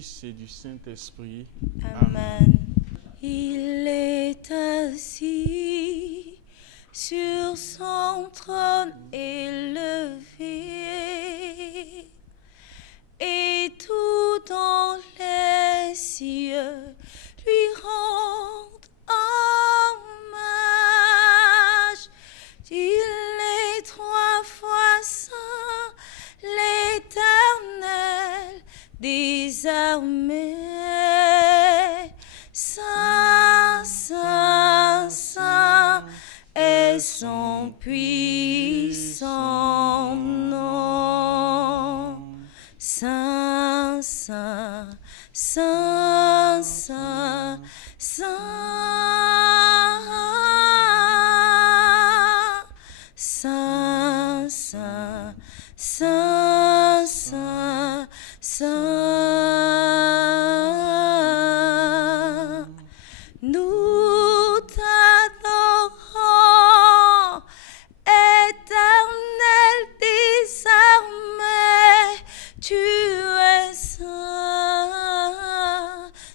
Fils et du Saint-Esprit. Amen. Il est assis sur son trône élevé, et tout dans les cieux lui rendent hommage. Il est trois fois saint, l'Éternel des armées. Saint, saint, saint est son puissant nom. Saint, saint, saint, saint, saint, saint, saint, saint, saint, saint. Nous t'adorons, Éternel des armées, tu es saint,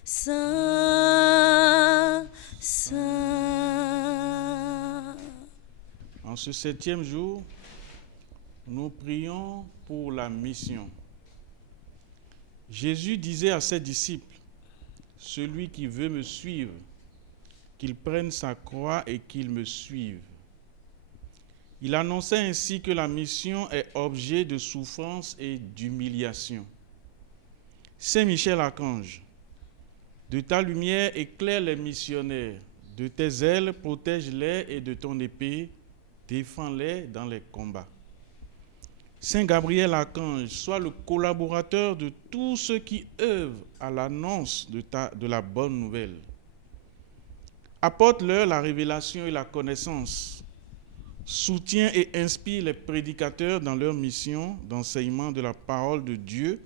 saint, saint. En ce 7e jour, nous prions pour la mission. Jésus disait à ses disciples, « Celui qui veut me suivre, qu'il prenne sa croix et qu'il me suive. » Il annonçait ainsi que la mission est objet de souffrance et d'humiliation. Saint Michel Archange, de ta lumière éclaire les missionnaires, de tes ailes protège-les et de ton épée défends-les dans les combats. Saint Gabriel Archange, sois le collaborateur de tous ceux qui œuvrent à l'annonce de la bonne nouvelle. Apporte-leur la révélation et la connaissance. Soutiens et inspire les prédicateurs dans leur mission d'enseignement de la parole de Dieu,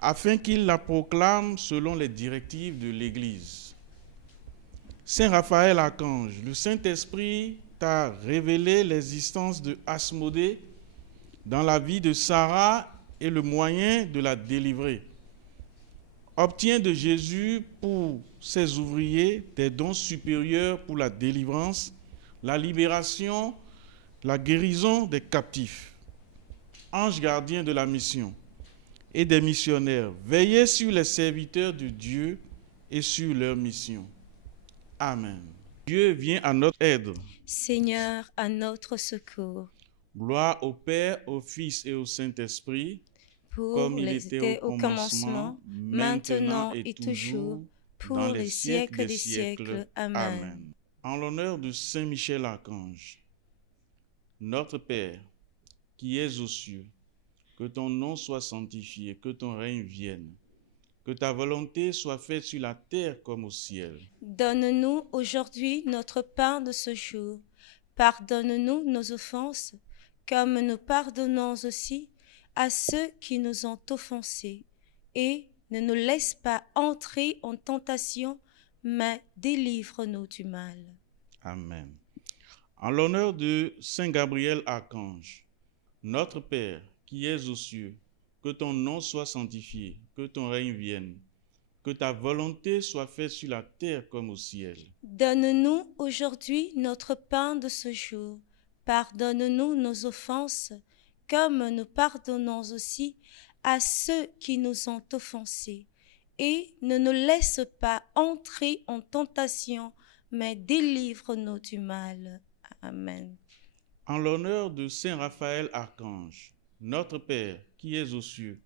afin qu'ils la proclament selon les directives de l'Église. Saint Raphaël Archange, le Saint-Esprit t'a révélé l'existence de Asmodée dans la vie de Sarah et le moyen de la délivrer. Obtiens de Jésus pour ses ouvriers des dons supérieurs pour la délivrance, la libération, la guérison des captifs. Ange gardien de la mission et des missionnaires, veillez sur les serviteurs de Dieu et sur leur mission. Amen. Dieu vient à notre aide. Seigneur, à notre secours. Gloire au Père, au Fils et au Saint-Esprit, Comme il était au commencement, maintenant et toujours, pour les siècles des siècles. Amen. En l'honneur de Saint Michel Archange, notre Père, qui es aux cieux, que ton nom soit sanctifié, que ton règne vienne, que ta volonté soit faite sur la terre comme au ciel. Donne-nous aujourd'hui notre pain de ce jour. Pardonne-nous nos offenses, comme nous pardonnons aussi à ceux qui nous ont offensés. Et ne nous laisse pas entrer en tentation, mais délivre-nous du mal. Amen. En l'honneur de Saint Gabriel Archange, notre Père, qui es aux cieux, que ton nom soit sanctifié, que ton règne vienne, que ta volonté soit faite sur la terre comme au ciel. Donne-nous aujourd'hui notre pain de ce jour. Pardonne-nous nos offenses, comme nous pardonnons aussi à ceux qui nous ont offensés. Et ne nous laisse pas entrer en tentation, mais délivre-nous du mal. Amen. En l'honneur de Saint Raphaël Archange, notre Père, qui es aux cieux,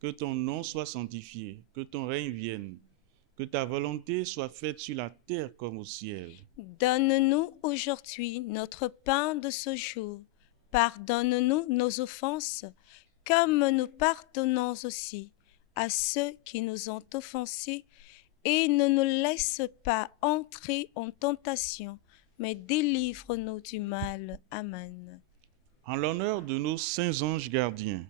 que ton nom soit sanctifié, que ton règne vienne, que ta volonté soit faite sur la terre comme au ciel. Donne-nous aujourd'hui notre pain de ce jour. Pardonne-nous nos offenses, comme nous pardonnons aussi à ceux qui nous ont offensés, et ne nous laisse pas entrer en tentation, mais délivre-nous du mal. Amen. En l'honneur de nos saints anges gardiens,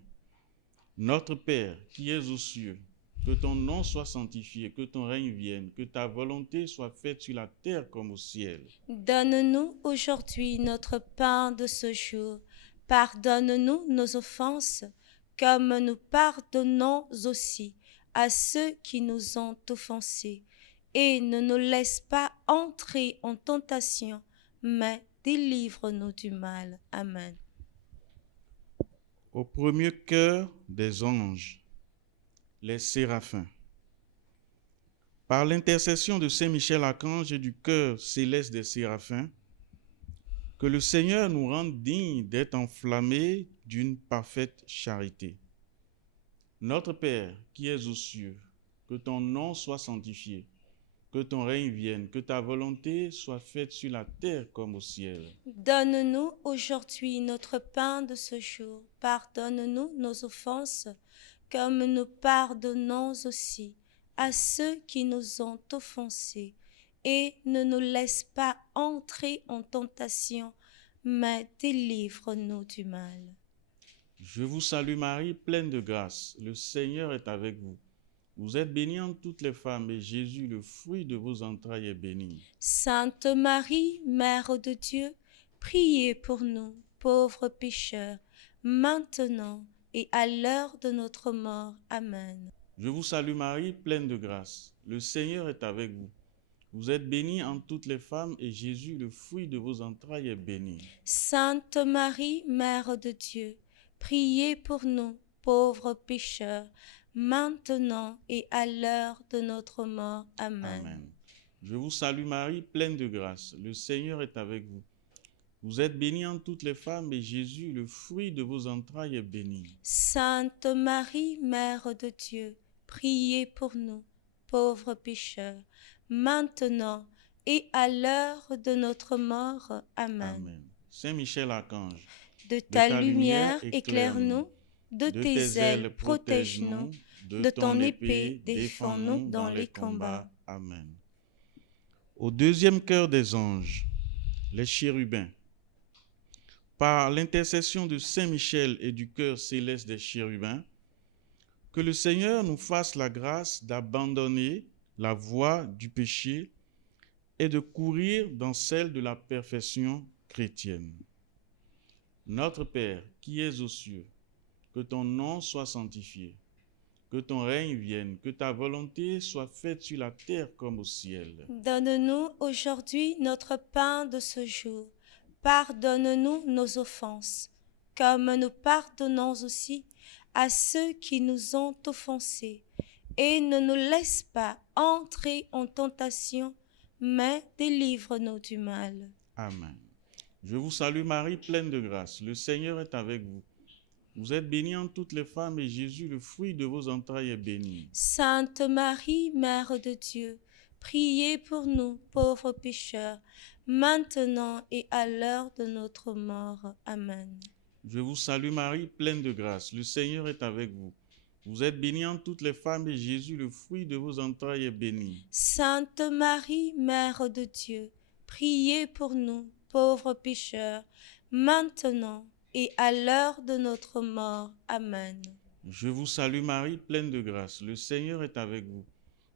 notre Père, qui es aux cieux, que ton nom soit sanctifié, que ton règne vienne, que ta volonté soit faite sur la terre comme au ciel. Donne-nous aujourd'hui notre pain de ce jour. Pardonne-nous nos offenses, comme nous pardonnons aussi à ceux qui nous ont offensés, et ne nous laisse pas entrer en tentation, mais délivre-nous du mal. Amen. Au premier chœur des anges, les séraphins. Par l'intercession de Saint Michel Archange et du chœur céleste des séraphins, que le Seigneur nous rende dignes d'être enflammés d'une parfaite charité. Notre Père, qui es aux cieux, que ton nom soit sanctifié, que ton règne vienne, que ta volonté soit faite sur la terre comme au ciel. Donne-nous aujourd'hui notre pain de ce jour. Pardonne-nous nos offenses, comme nous pardonnons aussi à ceux qui nous ont offensés. Et ne nous laisse pas entrer en tentation, mais délivre-nous du mal. Je vous salue Marie, pleine de grâce. Le Seigneur est avec vous. Vous êtes bénie entre toutes les femmes, et Jésus, le fruit de vos entrailles, est béni. Sainte Marie, Mère de Dieu, priez pour nous, pauvres pécheurs, maintenant et à l'heure de notre mort. Amen. Je vous salue Marie, pleine de grâce. Le Seigneur est avec vous. Vous êtes bénie entre toutes les femmes, et Jésus, le fruit de vos entrailles, est béni. Sainte Marie, Mère de Dieu, priez pour nous, pauvres pécheurs, maintenant et à l'heure de notre mort. Amen. Amen. Je vous salue Marie, pleine de grâce. Le Seigneur est avec vous. Vous êtes bénie entre toutes les femmes, et Jésus, le fruit de vos entrailles, est béni. Sainte Marie, Mère de Dieu, priez pour nous, pauvres pécheurs, maintenant et à l'heure de notre mort. Amen. Amen. Saint Michel Archange, De ta lumière, éclaire-nous, de tes ailes, protège-nous, de ton épée, défends-nous dans les combats. Amen. Au deuxième chœur des anges, les chérubins. Par l'intercession de Saint Michel et du chœur céleste des chérubins, que le Seigneur nous fasse la grâce d'abandonner la voie du péché et de courir dans celle de la perfection chrétienne. Notre Père, qui es aux cieux, que ton nom soit sanctifié, que ton règne vienne, que ta volonté soit faite sur la terre comme au ciel. Donne-nous aujourd'hui notre pain de ce jour. Pardonne-nous nos offenses, comme nous pardonnons aussi à ceux qui nous ont offensés. Et ne nous laisse pas entrer en tentation, mais délivre-nous du mal. Amen. Je vous salue Marie, pleine de grâce. Le Seigneur est avec vous. Vous êtes bénie entre toutes les femmes, et Jésus, le fruit de vos entrailles, est béni. Sainte Marie, Mère de Dieu, priez pour nous, pauvres pécheurs, maintenant et à l'heure de notre mort. Amen. Je vous salue Marie, pleine de grâce. Le Seigneur est avec vous. Vous êtes bénie entre toutes les femmes, et Jésus, le fruit de vos entrailles, est béni. Sainte Marie, Mère de Dieu, priez pour nous, pauvres pécheurs, maintenant et à l'heure de notre mort. Amen. Je vous salue Marie, pleine de grâce. Le Seigneur est avec vous.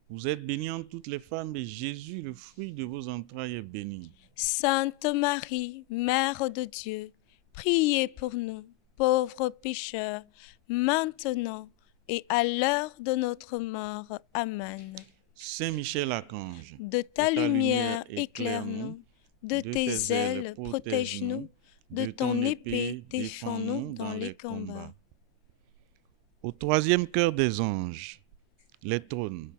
Vous êtes bénie entre toutes les femmes, et Jésus, le fruit de vos entrailles, est béni. Sainte Marie, Mère de Dieu, priez pour nous, pauvres pécheurs, maintenant et à l'heure de notre mort. Amen. Saint Michel Archange, De ta lumière, éclaire-nous, de tes ailes, protège-nous, de ton épée, défends-nous dans les combats. Au troisième chœur des anges, les trônes.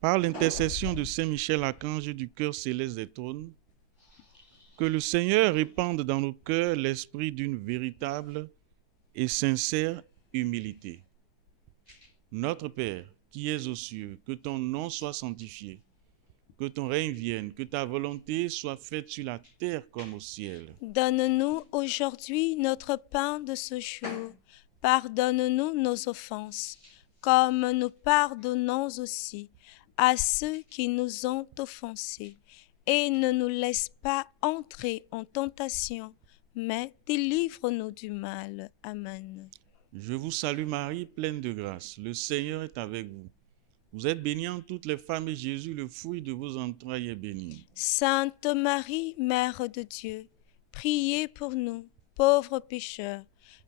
Par l'intercession de Saint Michel Archange et du chœur céleste des trônes, que le Seigneur répande dans nos cœurs l'esprit d'une véritable et sincère humilité. Notre Père, qui es aux cieux, que ton nom soit sanctifié, que ton règne vienne, que ta volonté soit faite sur la terre comme au ciel. Donne-nous aujourd'hui notre pain de ce jour. Pardonne-nous nos offenses, comme nous pardonnons aussi à ceux qui nous ont offensés. Et ne nous laisse pas entrer en tentation, mais délivre-nous du mal. Amen. Je vous salue Marie, pleine de grâce. Le Seigneur est avec vous. Vous êtes bénie entre toutes les femmes, et Jésus, le fruit de vos entrailles, est béni. Sainte Marie, Mère de Dieu, priez pour nous, pauvres pécheurs,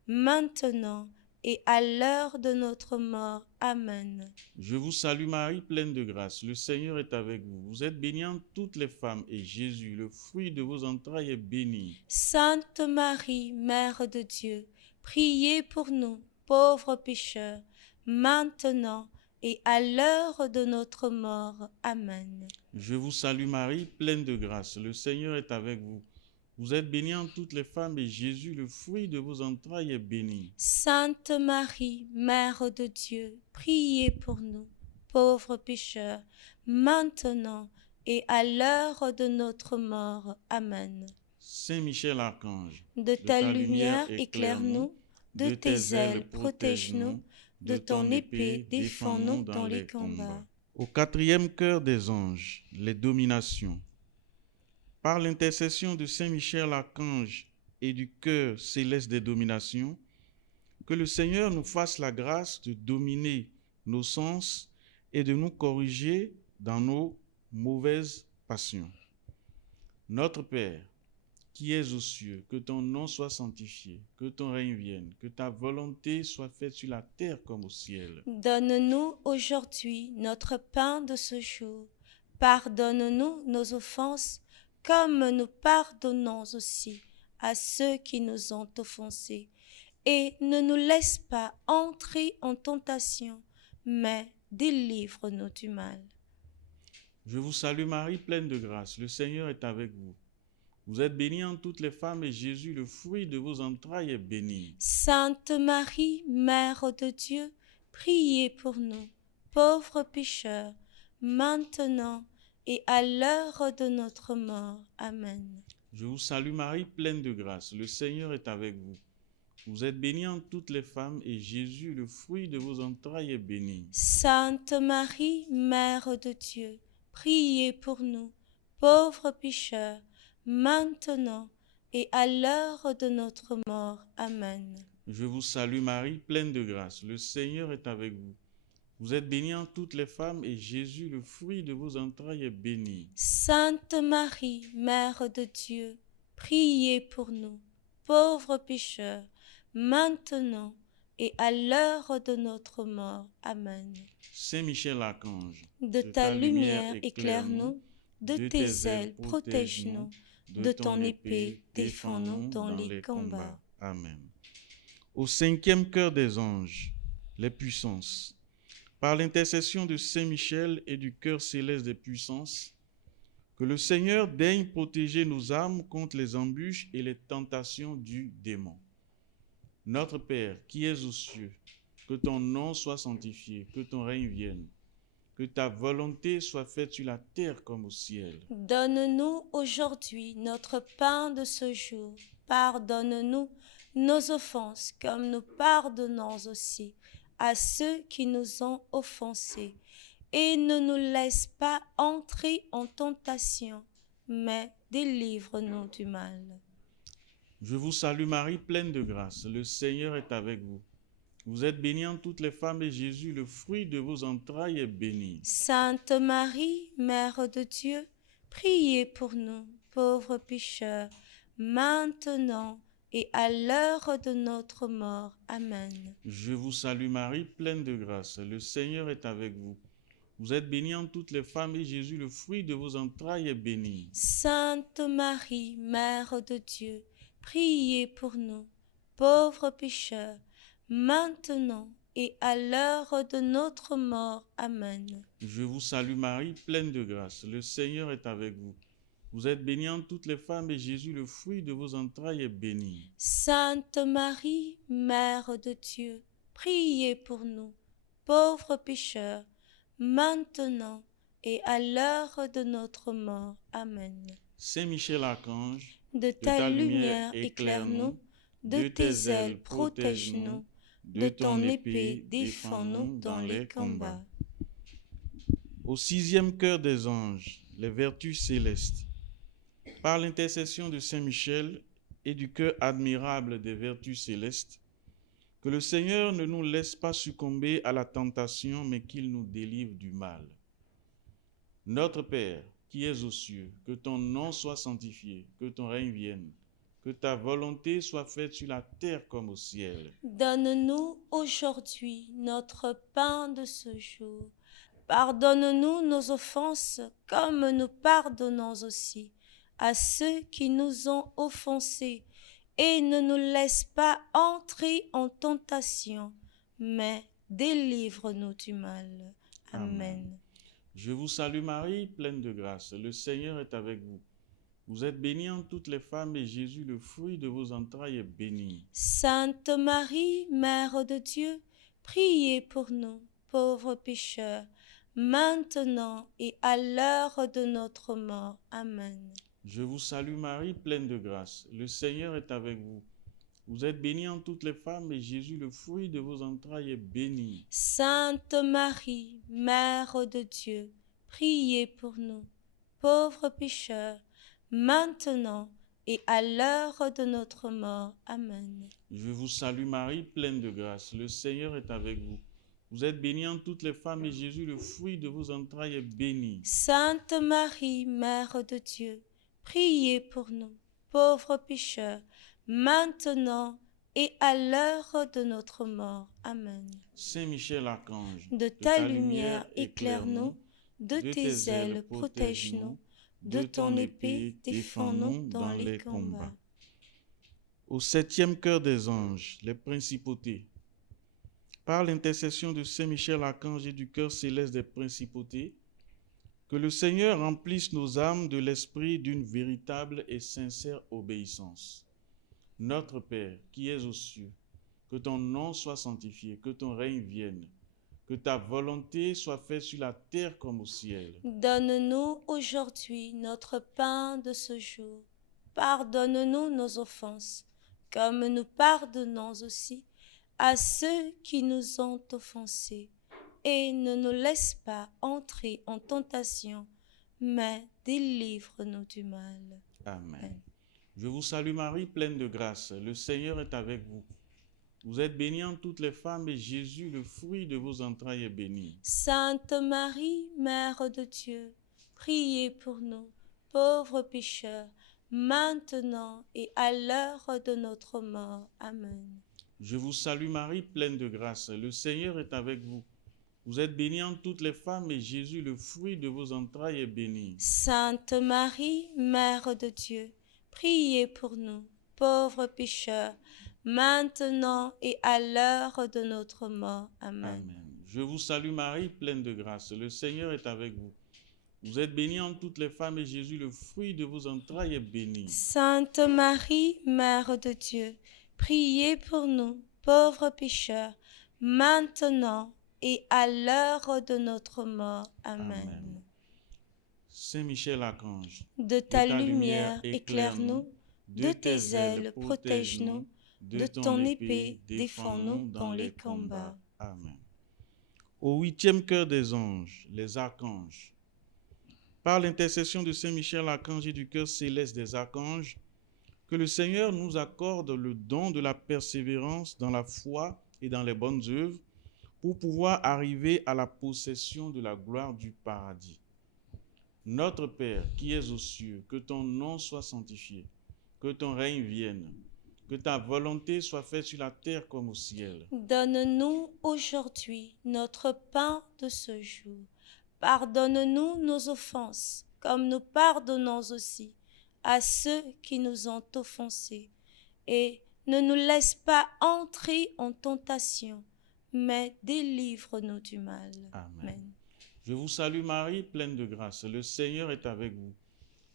maintenant et à l'heure de notre mort. Amen. Je vous salue Marie, pleine de grâce. Le Seigneur est avec vous. Vous êtes bénie entre toutes les femmes, et Jésus, le fruit de vos entrailles, est béni. Sainte Marie, Mère de Dieu, priez pour nous, pauvres pécheurs, maintenant et à l'heure de notre mort. Amen. Je vous salue Marie, pleine de grâce. Le Seigneur est avec vous. Vous êtes bénie entre toutes les femmes, et Jésus, le fruit de vos entrailles, est béni. Sainte Marie, Mère de Dieu, priez pour nous, pauvres pécheurs, maintenant et à l'heure de notre mort. Amen. Saint Michel Archange, De ta lumière éclaire-nous, de tes ailes protège-nous, de ton épée défends-nous dans les combats. Au quatrième cœur des anges, les dominations. Par l'intercession de Saint Michel Archange et du cœur céleste des dominations, que le Seigneur nous fasse la grâce de dominer nos sens et de nous corriger dans nos mauvaises passions. Notre Père, qui es aux cieux, que ton nom soit sanctifié, que ton règne vienne, que ta volonté soit faite sur la terre comme au ciel. Donne-nous aujourd'hui notre pain de ce jour. Pardonne-nous nos offenses, comme nous pardonnons aussi à ceux qui nous ont offensés. Et ne nous laisse pas entrer en tentation, mais délivre-nous du mal. Je vous salue Marie, pleine de grâce. Le Seigneur est avec vous. Vous êtes bénie entre toutes les femmes, et Jésus, le fruit de vos entrailles, est béni. Sainte Marie, Mère de Dieu, priez pour nous, pauvres pécheurs, maintenant et à l'heure de notre mort. Amen. Je vous salue Marie, pleine de grâce. Le Seigneur est avec vous. Vous êtes bénie entre toutes les femmes, et Jésus, le fruit de vos entrailles, est béni. Sainte Marie, Mère de Dieu, priez pour nous, pauvres pécheurs, maintenant et à l'heure de notre mort. Amen. Je vous salue Marie, pleine de grâce. Le Seigneur est avec vous. Vous êtes bénie entre toutes les femmes, et Jésus, le fruit de vos entrailles, est béni. Sainte Marie, Mère de Dieu, priez pour nous, pauvres pécheurs, maintenant et à l'heure de notre mort. Amen. Saint Michel Archange, de ta lumière éclaire-nous, de tes ailes protège-nous, de ton épée défends-nous dans les combats. Amen. Au cinquième cœur des anges, les puissances. Par l'intercession de Saint Michel et du cœur céleste des puissances, que le Seigneur daigne protéger nos âmes contre les embûches et les tentations du démon. Notre Père, qui es aux cieux, que ton nom soit sanctifié, que ton règne vienne, que ta volonté soit faite sur la terre comme au ciel. Donne-nous aujourd'hui notre pain de ce jour. Pardonne-nous nos offenses, comme nous pardonnons aussi à ceux qui nous ont offensés. Et ne nous laisse pas entrer en tentation, mais délivre-nous du mal. Je vous salue Marie, pleine de grâce. Le Seigneur est avec vous. Vous êtes bénie entre toutes les femmes, et Jésus, le fruit de vos entrailles, est béni. Sainte Marie, Mère de Dieu, priez pour nous, pauvres pécheurs, maintenant et à l'heure de notre mort. Amen. Je vous salue Marie, pleine de grâce. Le Seigneur est avec vous. Vous êtes bénie entre toutes les femmes, et Jésus, le fruit de vos entrailles, est béni. Sainte Marie, Mère de Dieu, priez pour nous, pauvres pécheurs, maintenant et à l'heure de notre mort. Amen. Je vous salue Marie, pleine de grâce. Le Seigneur est avec vous. Vous êtes bénie entre toutes les femmes, et Jésus, le fruit de vos entrailles, est béni. Sainte Marie, Mère de Dieu, priez pour nous, pauvres pécheurs, maintenant et à l'heure de notre mort. Amen. Saint Michel Archange, de ta lumière éclaire-nous, de tes ailes protège-nous, de ton épée défends-nous dans les combats. Au sixième cœur des anges, les vertus célestes. Par l'intercession de Saint Michel et du cœur admirable des vertus célestes, que le Seigneur ne nous laisse pas succomber à la tentation, mais qu'il nous délivre du mal. Notre Père, qui es aux cieux, que ton nom soit sanctifié, que ton règne vienne, que ta volonté soit faite sur la terre comme au ciel. Donne-nous aujourd'hui notre pain de ce jour. Pardonne-nous nos offenses comme nous pardonnons aussi à ceux qui nous ont offensés. Et ne nous laisse pas entrer en tentation, mais délivre-nous du mal. Amen. Je vous salue Marie, pleine de grâce. Le Seigneur est avec vous. Vous êtes bénie entre toutes les femmes et Jésus, le fruit de vos entrailles, est béni. Sainte Marie, Mère de Dieu, priez pour nous, pauvres pécheurs, maintenant et à l'heure de notre mort. Amen. Je vous salue Marie, pleine de grâce. Le Seigneur est avec vous. Vous êtes bénie entre toutes les femmes et Jésus, le fruit de vos entrailles, est béni. Sainte Marie, Mère de Dieu, priez pour nous, pauvres pécheurs, maintenant et à l'heure de notre mort. Amen. Je vous salue Marie, pleine de grâce. Le Seigneur est avec vous. Vous êtes bénie entre toutes les femmes et Jésus, le fruit de vos entrailles, est béni. Sainte Marie, Mère de Dieu, priez pour nous, pauvres pécheurs, maintenant et à l'heure de notre mort. Amen. Saint Michel Archange, De ta lumière éclaire-nous, de tes ailes protège-nous, de ton épée défends-nous dans les combats. Au septième cœur des anges, les principautés. Par l'intercession de Saint Michel Archange et du cœur céleste des principautés, que le Seigneur remplisse nos âmes de l'esprit d'une véritable et sincère obéissance. Notre Père, qui es aux cieux, que ton nom soit sanctifié, que ton règne vienne, que ta volonté soit faite sur la terre comme au ciel. Donne-nous aujourd'hui notre pain de ce jour. Pardonne-nous nos offenses, comme nous pardonnons aussi à ceux qui nous ont offensés. Et ne nous laisse pas entrer en tentation, mais délivre-nous du mal. Amen. Je vous salue Marie, pleine de grâce. Le Seigneur est avec vous. Vous êtes bénie entre toutes les femmes et Jésus, le fruit de vos entrailles, est béni. Sainte Marie, Mère de Dieu, priez pour nous, pauvres pécheurs, maintenant et à l'heure de notre mort. Amen. Je vous salue Marie, pleine de grâce. Le Seigneur est avec vous. Vous êtes bénie entre toutes les femmes et Jésus, le fruit de vos entrailles, est béni. Sainte Marie, Mère de Dieu, priez pour nous, pauvres pécheurs, maintenant et à l'heure de notre mort. Amen. Amen. Je vous salue Marie, pleine de grâce. Le Seigneur est avec vous. Vous êtes bénie entre toutes les femmes et Jésus, le fruit de vos entrailles, est béni. Sainte Marie, Mère de Dieu, priez pour nous, pauvres pécheurs, maintenant et à l'heure de notre mort. Amen. Saint Michel Archange, de ta lumière éclaire-nous, de tes ailes protège-nous, de ton épée défends-nous dans les combats. Amen. Au huitième cœur des anges, les archanges. Par l'intercession de Saint Michel Archange et du cœur céleste des archanges, que le Seigneur nous accorde le don de la persévérance dans la foi et dans les bonnes œuvres, pour pouvoir arriver à la possession de la gloire du paradis. Notre Père, qui es aux cieux, que ton nom soit sanctifié, que ton règne vienne, que ta volonté soit faite sur la terre comme au ciel. Donne-nous aujourd'hui notre pain de ce jour. Pardonne-nous nos offenses, comme nous pardonnons aussi à ceux qui nous ont offensés. Et ne nous laisse pas entrer en tentation, mais délivre-nous du mal. Amen. Je vous salue Marie, pleine de grâce. Le Seigneur est avec vous.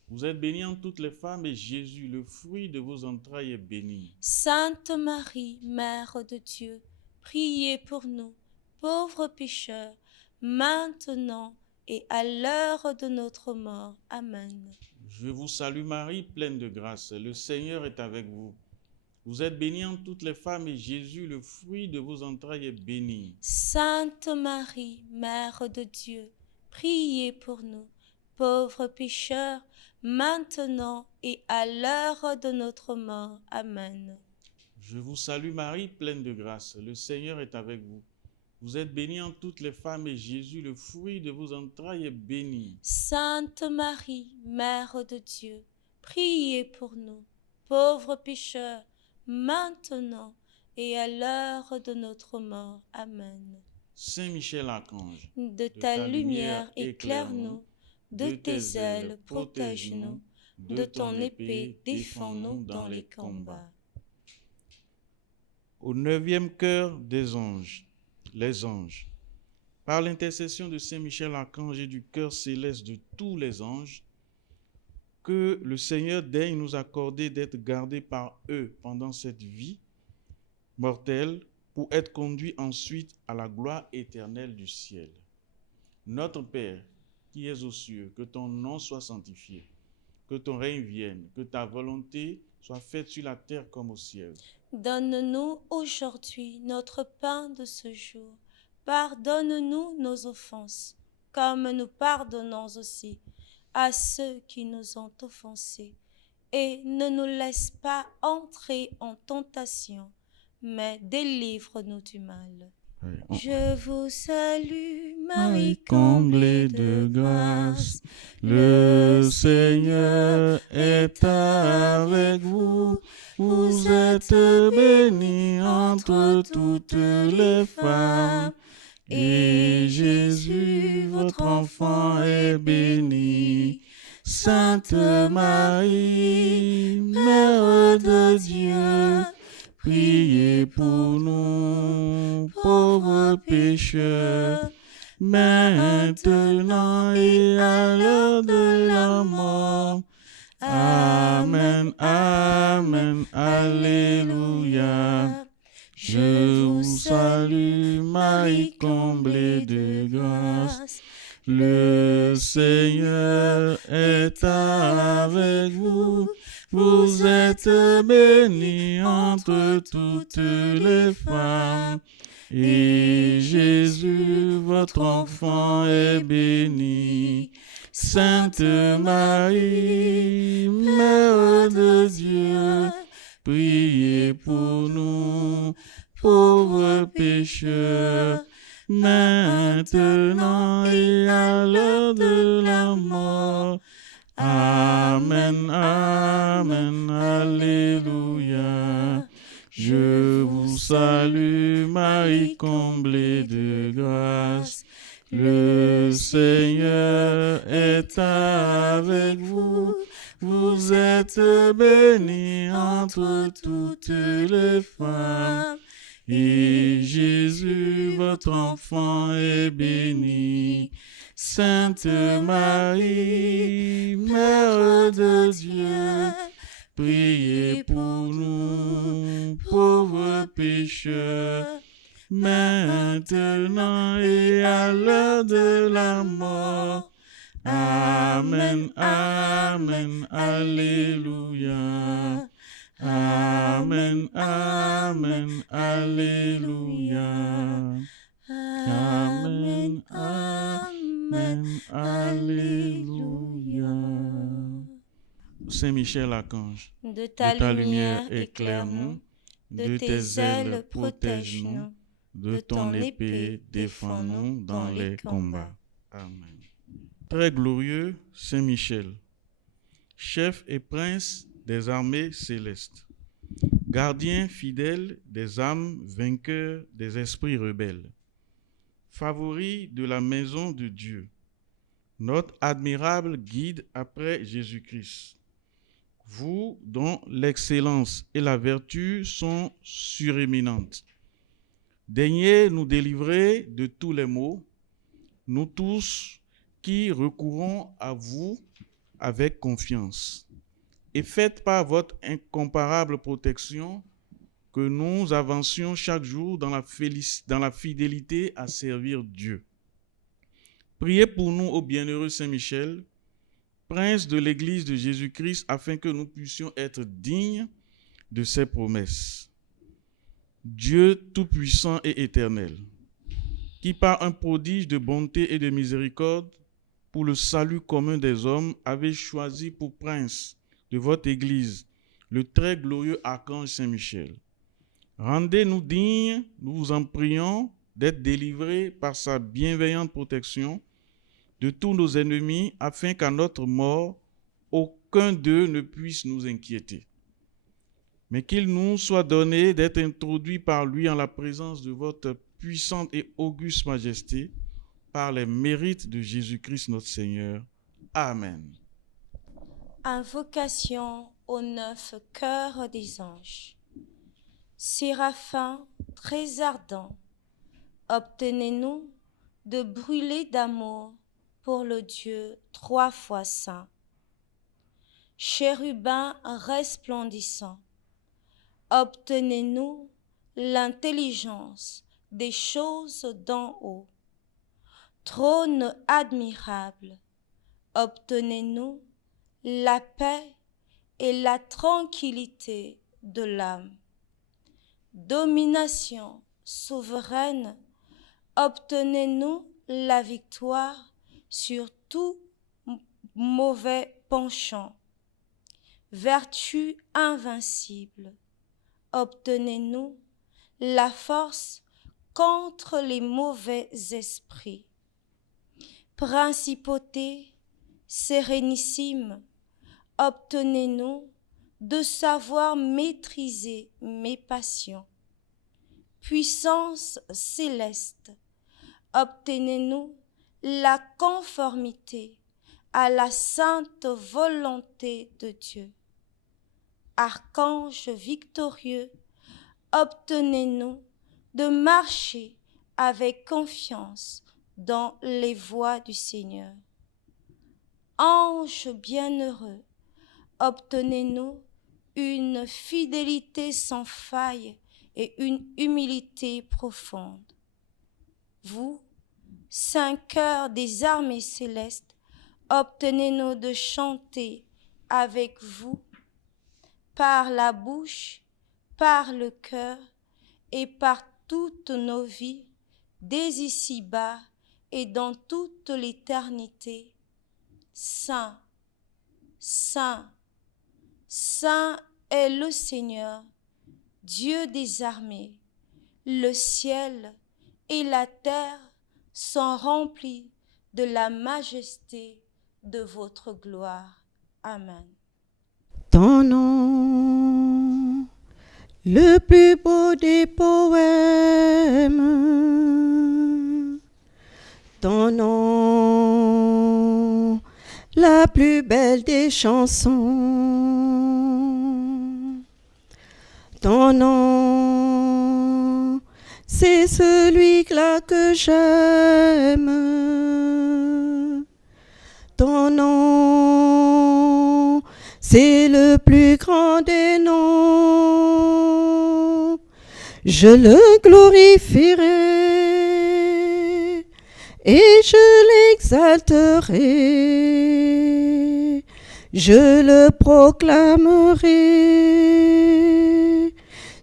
Vous êtes bénie entre toutes les femmes et Jésus, le fruit de vos entrailles, est béni. Sainte Marie, Mère de Dieu, priez pour nous, pauvres pécheurs, maintenant et à l'heure de notre mort. Amen. Je vous salue Marie, pleine de grâce. Le Seigneur est avec vous. Vous êtes bénie entre toutes les femmes et Jésus, le fruit de vos entrailles, est béni. Sainte Marie, Mère de Dieu, priez pour nous, pauvres pécheurs, maintenant et à l'heure de notre mort. Amen. Je vous salue Marie, pleine de grâce. Le Seigneur est avec vous. Vous êtes bénie entre toutes les femmes et Jésus, le fruit de vos entrailles, est béni. Sainte Marie, Mère de Dieu, priez pour nous, pauvres pécheurs, maintenant et à l'heure de notre mort. Amen. Saint Michel Archange, De ta lumière éclaire-nous, de tes ailes protège-nous, de ton épée défends-nous dans les combats. Au 9e cœur des anges, les anges. Par l'intercession de Saint Michel Archange et du cœur céleste de tous les anges, que le Seigneur daigne nous accorder d'être gardés par eux pendant cette vie mortelle pour être conduits ensuite à la gloire éternelle du ciel. Notre Père, qui es aux cieux, que ton nom soit sanctifié, que ton règne vienne, que ta volonté soit faite sur la terre comme au ciel. Donne-nous aujourd'hui notre pain de ce jour. Pardonne-nous nos offenses, comme nous pardonnons aussi à ceux qui nous ont offensés. Et ne nous laisse pas entrer en tentation, mais délivre-nous du mal. Je vous salue, Marie comblée de grâce. Le Seigneur est avec vous. Vous êtes bénie entre toutes les femmes. Et Jésus, votre enfant, est béni. Sainte Marie, Mère de Dieu, priez pour nous, pauvres pécheurs, maintenant et à l'heure de la mort. Amen, amen, alléluia. Je vous salue, Marie comblée de grâce. Le Seigneur est avec vous. Vous êtes bénie entre toutes les femmes. Et Jésus, votre enfant, est béni. Sainte Marie, Mère de Dieu, priez pour nous, pauvres pécheurs, maintenant et à l'heure de la mort. Amen, amen, alléluia. Je vous salue, Marie comblée de grâce. Le Seigneur est avec vous. Vous êtes bénie entre toutes les femmes. Et Jésus, votre enfant, est béni. Sainte Marie, Mère de Dieu, priez pour nous, pauvres pécheurs, maintenant et à l'heure de la mort. Amen, amen, alléluia. Amen, amen, alléluia. Amen, amen, alléluia. Saint Michel Archange, de ta lumière éclaire-nous, de tes ailes protège-nous, de ton épée défends-nous dans les combats. Amen. Très glorieux Saint Michel, chef et prince des armées célestes, gardien fidèle des âmes, vainqueur des esprits rebelles, favori de la maison de Dieu, notre admirable guide après Jésus-Christ, vous dont l'excellence et la vertu sont suréminentes, daignez nous délivrer de tous les maux, nous tous qui recourons à vous avec confiance. Et faites par votre incomparable protection que nous avancions chaque jour dans la fidélité à servir Dieu. Priez pour nous, ô bienheureux Saint Michel, prince de l'Église de Jésus-Christ, afin que nous puissions être dignes de ses promesses. Dieu tout-puissant et éternel, qui par un prodige de bonté et de miséricorde, pour le salut commun des hommes, avez choisi pour prince de votre Église le très glorieux archange Saint-Michel. Rendez-nous dignes, nous vous en prions, d'être délivrés par sa bienveillante protection de tous nos ennemis, afin qu'à notre mort, aucun d'eux ne puisse nous inquiéter. mais qu'il nous soit donné d'être introduits par lui en la présence de votre puissante et auguste majesté, par les mérites de Jésus-Christ notre Seigneur. Amen. Invocation aux 9 cœurs des anges. Séraphins très ardents, obtenez-nous de brûler d'amour pour le Dieu 3 fois saint. Chérubins resplendissants, obtenez-nous l'intelligence des choses d'en haut. Trône admirable, obtenez-nous la paix et la tranquillité de l'âme. Domination souveraine, obtenez-nous la victoire sur tout mauvais penchant. Vertu invincible, obtenez-nous la force contre les mauvais esprits. Principauté sérénissime, obtenez-nous de savoir maîtriser mes passions. Puissance céleste, obtenez-nous la conformité à la sainte volonté de Dieu. Archange victorieux, obtenez-nous de marcher avec confiance dans les voies du Seigneur. Ange bienheureux, obtenez-nous une fidélité sans faille et une humilité profonde. Vous, saints cœurs des armées célestes, obtenez-nous de chanter avec vous par la bouche, par le cœur et par toutes nos vies, dès ici-bas et dans toute l'éternité. Saint, Saint, Saint est le Seigneur, Dieu des armées. Le ciel et la terre sont remplis de la majesté de votre gloire. Amen. Ton nom, le plus beau des poèmes. Ton nom, la plus belle des chansons. Ton nom, c'est celui-là que j'aime. Ton nom, c'est le plus grand des noms. Je le glorifierai et je l'exalterai. Je le proclamerai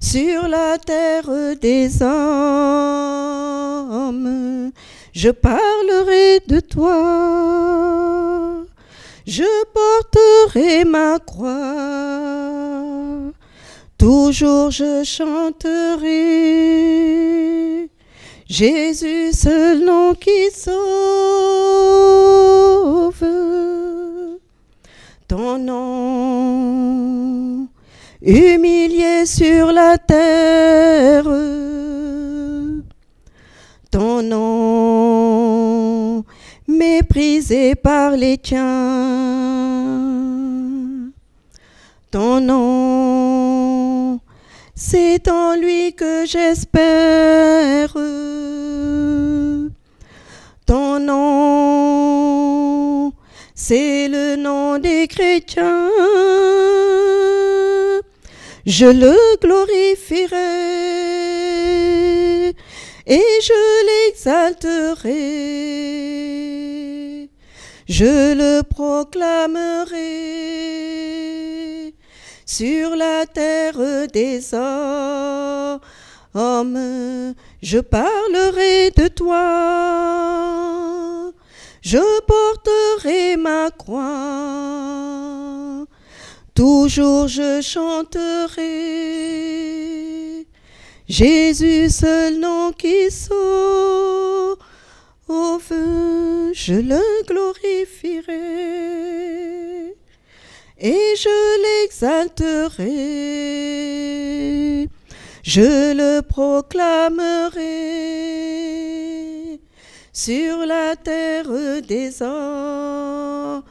sur la terre des hommes. Je parlerai de toi. Je porterai ma croix, toujours je chanterai. Jésus, seul nom qui sauve. Ton nom, humilié sur la terre. Ton nom, méprisé par les tiens. Ton nom, c'est en lui que j'espère. Ton nom, c'est le nom des chrétiens. Je le glorifierai et je l'exalterai. Je le proclamerai sur la terre des hommes. Je parlerai de toi. Je porterai ma croix. Toujours je chanterai. Jésus, seul nom qui sauve. Je le glorifierai et je l'exalterai. Je le proclamerai sur la terre des hommes.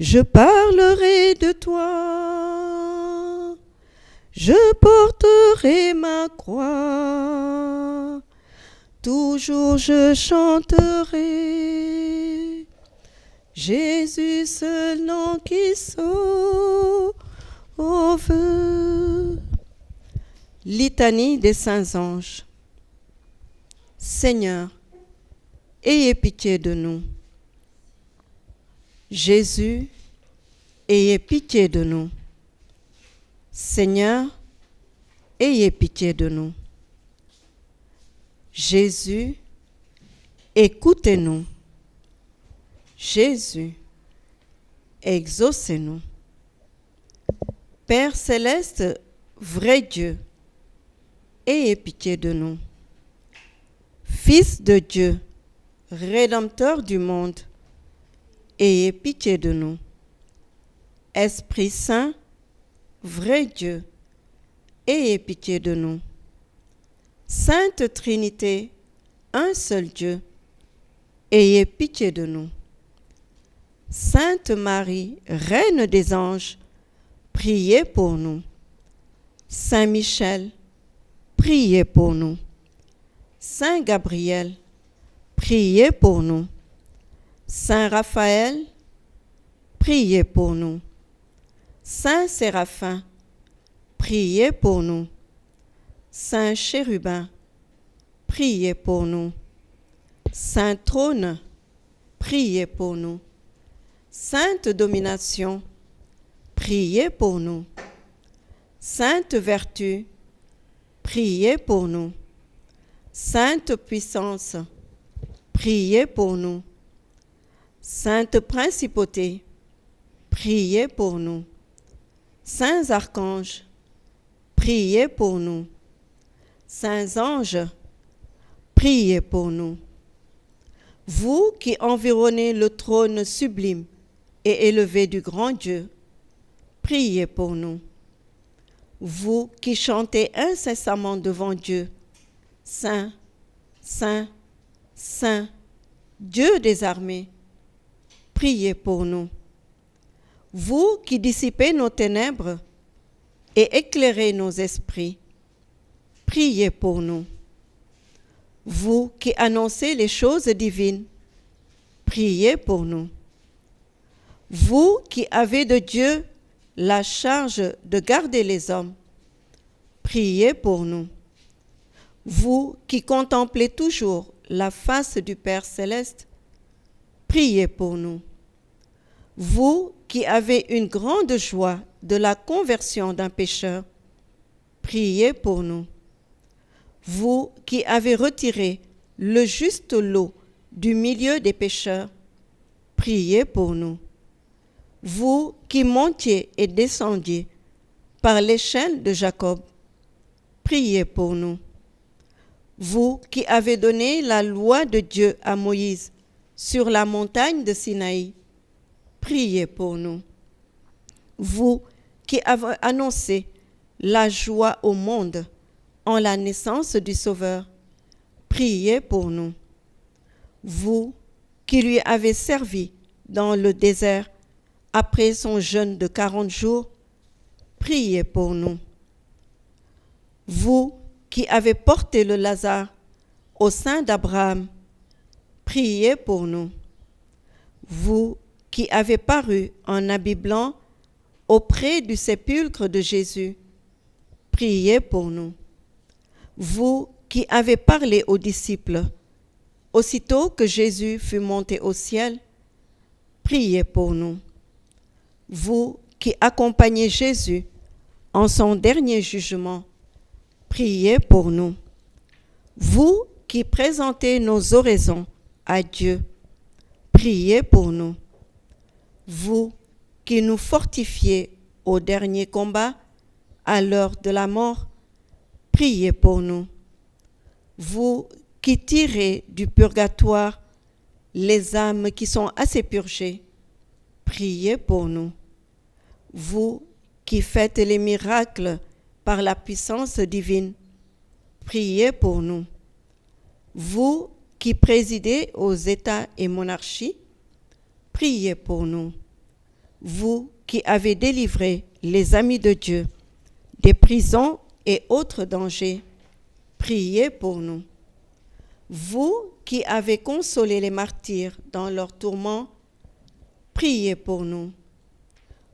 Je parlerai de toi. Je porterai ma croix. Toujours je chanterai. Jésus, seul nom qui sauve. Litanie des saints anges. Seigneur, ayez pitié de nous. Jésus, ayez pitié de nous. Seigneur, ayez pitié de nous. Jésus, écoutez-nous. Jésus, exaucez-nous. Père céleste, vrai Dieu, ayez pitié de nous. Fils de Dieu, Rédempteur du monde, ayez pitié de nous. Esprit Saint, vrai Dieu, ayez pitié de nous. Sainte Trinité, un seul Dieu, ayez pitié de nous. Sainte Marie, Reine des anges, priez pour nous. Saint Michel, priez pour nous. Saint Gabriel, priez pour nous. Saint Raphaël, priez pour nous. Saint Séraphin, priez pour nous. Saint Chérubin, priez pour nous. Saint Trône, priez pour nous. Sainte Domination, priez pour nous. Sainte Vertu, priez pour nous. Sainte Puissance, priez pour nous. Sainte Principauté, priez pour nous. Saints archanges, priez pour nous. Saints anges, priez pour nous. Vous qui environnez le trône sublime et élevé du grand Dieu, priez pour nous. Vous qui chantez incessamment devant Dieu, Saint, Saint, Saint, Dieu des armées, priez pour nous. Vous qui dissipez nos ténèbres et éclairez nos esprits, priez pour nous. Vous qui annoncez les choses divines, priez pour nous. Vous qui avez de Dieu la charge de garder les hommes, priez pour nous. Vous qui contemplez toujours la face du Père céleste, priez pour nous. Vous qui avez une grande joie de la conversion d'un pécheur, priez pour nous. Vous qui avez retiré le juste lot du milieu des pécheurs, priez pour nous. Vous qui montiez et descendiez par l'échelle de Jacob, priez pour nous. Vous qui avez donné la loi de Dieu à Moïse sur la montagne de Sinaï, priez pour nous. Vous qui avez annoncé la joie au monde en la naissance du Sauveur, priez pour nous. Vous qui lui avez servi dans le désert après son jeûne de 40 jours, priez pour nous. Vous qui avez porté le Lazare au sein d'Abraham, priez pour nous. Vous qui avez paru en habit blanc auprès du sépulcre de Jésus, priez pour nous. Vous qui avez parlé aux disciples, aussitôt que Jésus fut monté au ciel, priez pour nous. Vous qui accompagnez Jésus en son dernier jugement, priez pour nous. Vous qui présentez nos oraisons à Dieu, priez pour nous. Vous qui nous fortifiez au dernier combat, à l'heure de la mort, priez pour nous. Vous qui tirez du purgatoire les âmes qui sont assez purgées, priez pour nous. Vous qui faites les miracles par la puissance divine, priez pour nous. Vous qui présidez aux États et monarchies, priez pour nous. Vous qui avez délivré les amis de Dieu des prisons et autres dangers, priez pour nous. Vous qui avez consolé les martyrs dans leurs tourments, priez pour nous.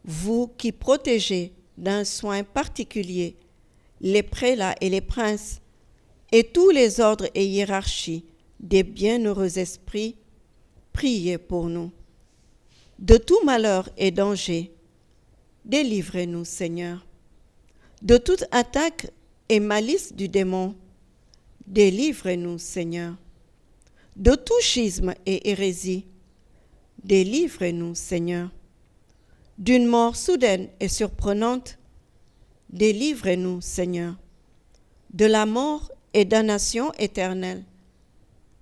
Vous qui protégez d'un soin particulier les prélats et les princes et tous les ordres et hiérarchies des bienheureux esprits, priez pour nous. De tout malheur et danger, délivrez-nous, Seigneur. De toute attaque et malice du démon, délivrez-nous, Seigneur. De tout schisme et hérésie, délivrez-nous, Seigneur. D'une mort soudaine et surprenante, délivrez-nous, Seigneur. De la mort et damnation éternelle,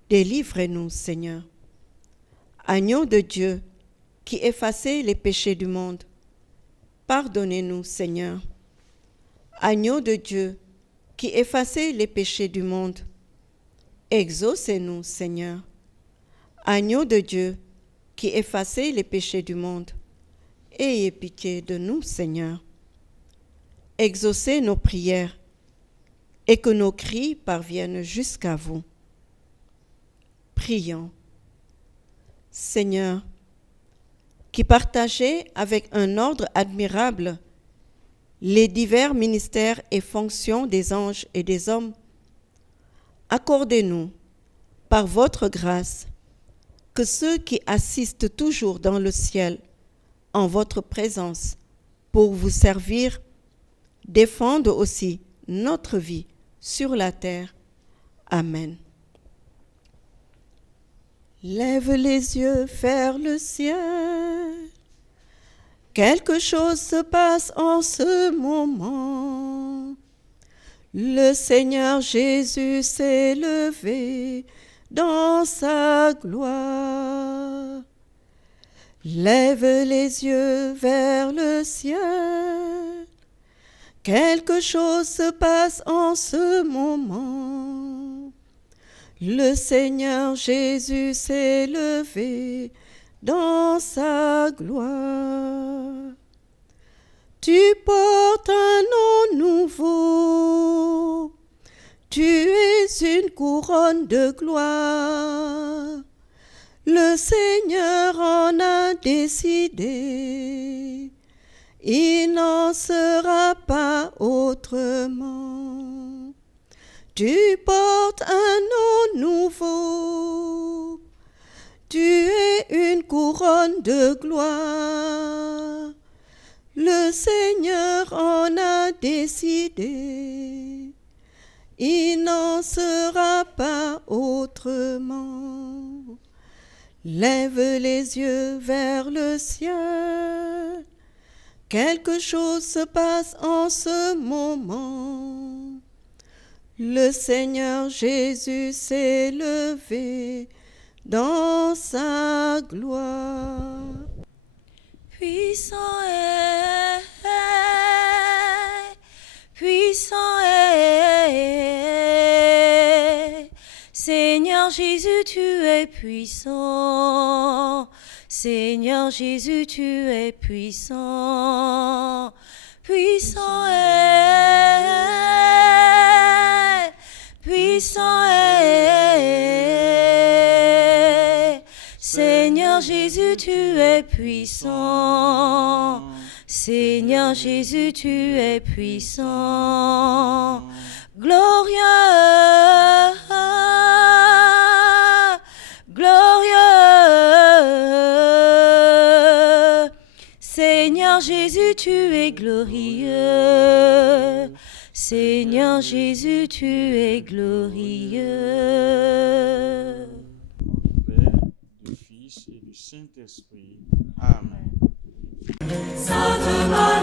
délivrez-nous, Seigneur. Agneau de Dieu, qui effacez les péchés du monde, pardonnez-nous, Seigneur. Agneau de Dieu, qui effacez les péchés du monde, exaucez-nous, Seigneur. Agneau de Dieu, qui effacez les péchés du monde, ayez pitié de nous, Seigneur. Exaucez nos prières et que nos cris parviennent jusqu'à vous. Prions. Seigneur, qui partagez avec un ordre admirable les divers ministères et fonctions des anges et des hommes, accordez-nous, par votre grâce, que ceux qui assistent toujours dans le ciel en votre présence pour vous servir défendent aussi notre vie sur la terre. Amen. Lève les yeux vers le ciel. Quelque chose se passe en ce moment. Le Seigneur Jésus s'est levé dans sa gloire. Lève les yeux vers le ciel. Quelque chose se passe en ce moment. Le Seigneur Jésus s'est levé dans sa gloire. Tu portes un nom nouveau. Tu es une couronne de gloire. Le Seigneur en a décidé. Il n'en sera pas autrement. Tu portes un nom nouveau. Tu es une couronne de gloire. Le Seigneur en a décidé. Il n'en sera pas autrement. Lève les yeux vers le ciel. Quelque chose se passe en ce moment. Le Seigneur Jésus s'est levé dans sa gloire. Puissant est, Seigneur Jésus, tu es puissant. Seigneur Jésus, tu es puissant. Puissant est, Seigneur Jésus, tu es puissant. Seigneur Jésus, tu es puissant. Glorieux, Seigneur Jésus, tu es glorieux. Seigneur Jésus, tu es glorieux. Du Père, du Fils et du Saint-Esprit. Amen. Sainte Marie,